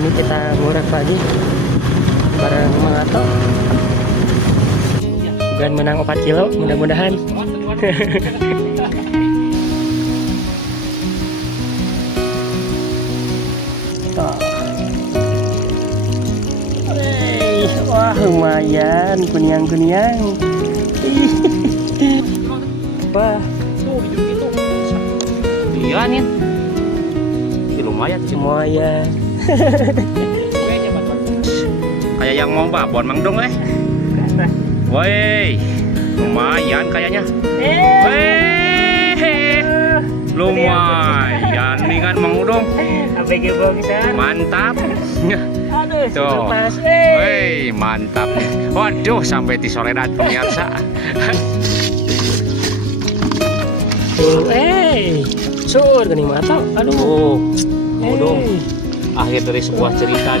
ini kita ngurak lagi bareng Mang Ato. Bukan menang 4 kilo, mudah-mudahan. Wah, lumayan kuniang-kuniang. Wah, Iya nih. Ini lumayan sih. lumayan. Kayak yang mau babon Mang Dong Woi, lumayan kayaknya. Lumayan ringan Mang Dong. ABG bogisan. Mantap. Aduh, Tuh. pas. Woi, mantap. Waduh, sampai di soledad pemirsa. Sur gini mata. Aduh. Mang Dong. Akhir dari sebuah cerita.